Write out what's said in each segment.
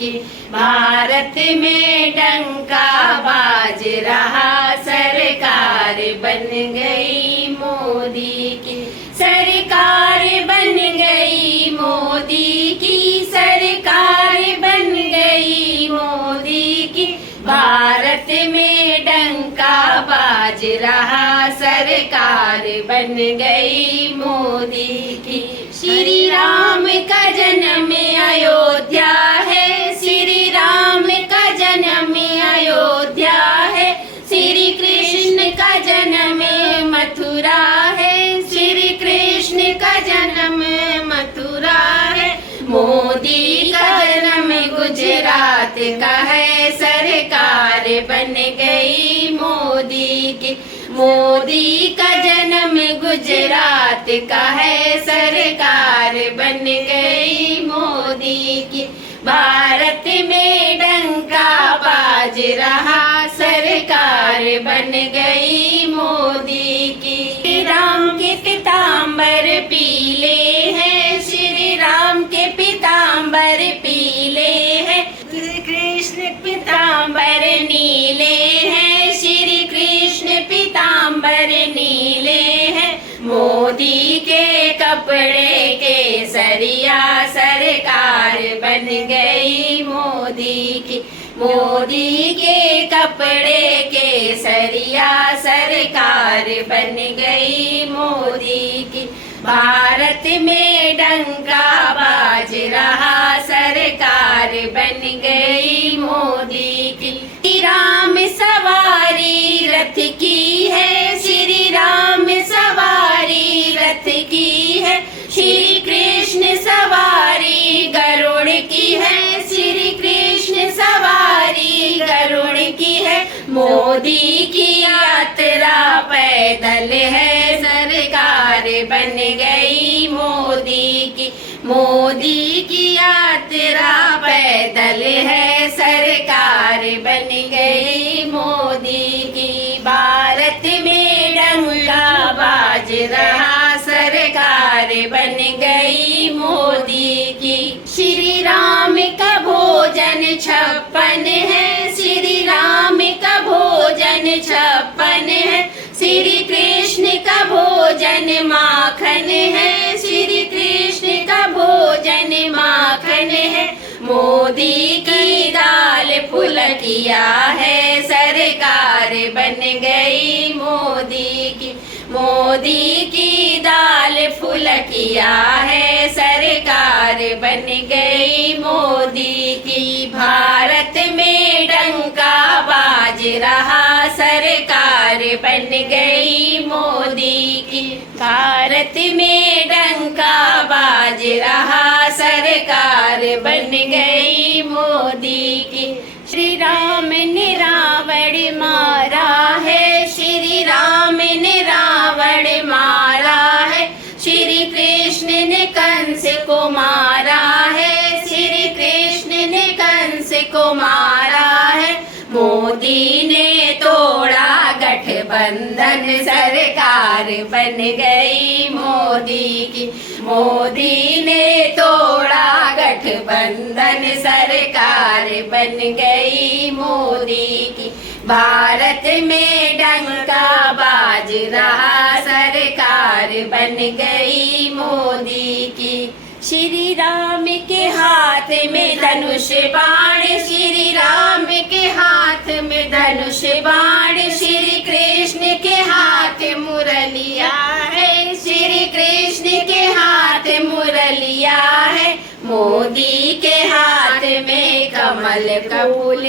कि भारत में डंका बाज रहा, सरकार बन गई मोदी की, सरकार बन गई मोदी की, सरकार बन गई मोदी की। भारत में डंका बाज रहा, सरकार बन गई मोदी की। श्री राम का जन्म अयोध्या है, श्री राम का जन्म अयोध्या है, श्री कृष्ण का जन्म मथुरा है, श्री कृष्ण का जन्म मथुरा है। मोदी का जन्म गुजरात का है, सरकार बन गई मोदी की। मोदी का जन्म गुजरात का है, सरकार बन गई मोदी की। भारत में डंका बाज रहा, सरकार बन गई मोदी की। श्री राम के पीताम्बर पीले हैं, श्री राम के पीताम्बर पीले हैं, श्री कृष्ण पीताम्बर नीले हैं, श्री कृष्ण पीताम्बर नीले हैं। मोदी के कपड़े के सरिया, सरकार बन गई मोदी की। मोदी के कपड़े के सरिया, सरकार बन गई मोदी की। भारत में डंका बाज रहा, सरकार बन गई मोदी की। श्री राम सवारी रथ की है, श्री राम सवारी रथ की है, श्री कृष्ण सवारी गरुड़ की है, श्री कृष्ण सवारी गरुड़ की है। मोदी की यात्रा पैदल है, सरकार बन गई मोदी की। मोदी की यात्रा पैदल है, सरकार बन गई मोदी की। भारत में डंका बाज रहा, सरकार बन गई मोदी की। श्री राम का भोजन 56 है, श्री राम का भोजन 56 है, श्री कृष्ण का भोजन माखन है, श्री कृष्ण का भोजन माखन है। मोदी की दाल फुलकिया है, सरकार बन गई मोदी की। मोदी की दाल फुलकिया है, सरकार बन गई मोदी की। भारत में डंका बाज रहा, सरकार बन गई मोदी की। भारत में डंका बाज रहा, सरकार बन गई मोदी की। श्री राम ने रावण मारा है, श्री राम ने रावण मारा है, श्री कृष्ण ने कंस को मारा है, श्री कृष्ण ने कंस को मारा है। मोदी ने तोड़ा गठबंधन, सरकार बन गई मोदी की। मोदी ने तोड़ा गठबंधन, सरकार बन गई मोदी की। भारत में डंका बाज रहा, सरकार बन गई मोदी की। श्री राम के हाथ में धनुष बाण, श्री राम के हाथ में धनुष बाण, श्री कृष्ण के हाथ मुरलिया है, श्री कृष्ण के हाथ मुरलिया है। मोदी के हाथ में कमल का फूल,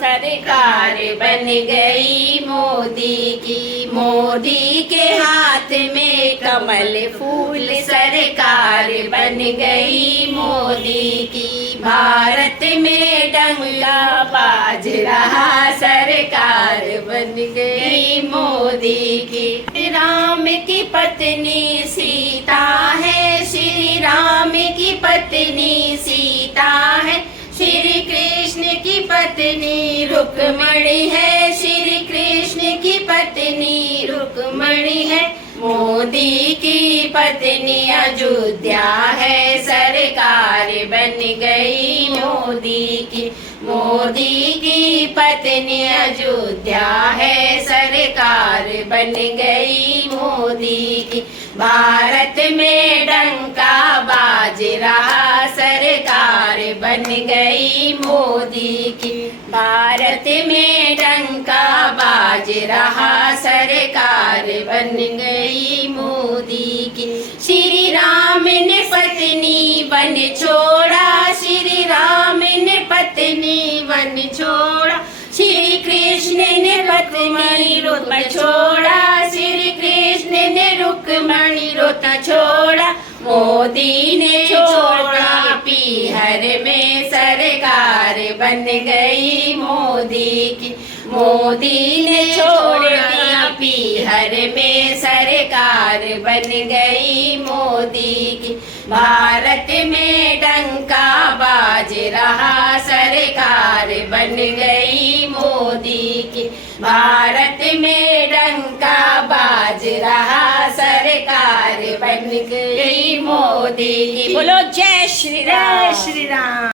सरकार बन गई मोदी की। मोदी के हाथ में कमल फूल, सरकार बन गई मोदी की। भारत में डंका बाज रहा, सरकार बन गई मोदी की। राम की पत्नी सीता है, श्री राम की पत्नी सीता है, श्री कृष्ण की पत्नी रुक्मणी है, श्री कृष्ण की पत्नी रुक्मणी है। मोदी की पत्नी अयोध्या है, सरकार बन गई मोदी की। मोदी की पत्नी अयोध्या है, सरकार बन गई मोदी की। भारत में डंका बाज रहा, सरकार बन गई मोदी की। भारत में डंका बाज रहा, सरकार बन गई मोदी की। श्री राम ने पत्नी वन छोड़ा, श्री राम ने पत्नी वन छोड़ा। श्री कृष्ण ने पत्नी रुक छोड़ा, श्री कृष्ण ने रुक्मणी रुक छोड़ा। मोदी ने छोड़ा पीहर में, सरकार बन गई मोदी की। मोदी ने छोड़ा पीहर में, सरकार बन गई मोदी की। भारत में डंका बाज रहा, सरकार बन गई मोदी की। भारत में डंका बाज रहा, सरकार बन गई मोदी की। बोलो जय श्री राम। जय श्री राम।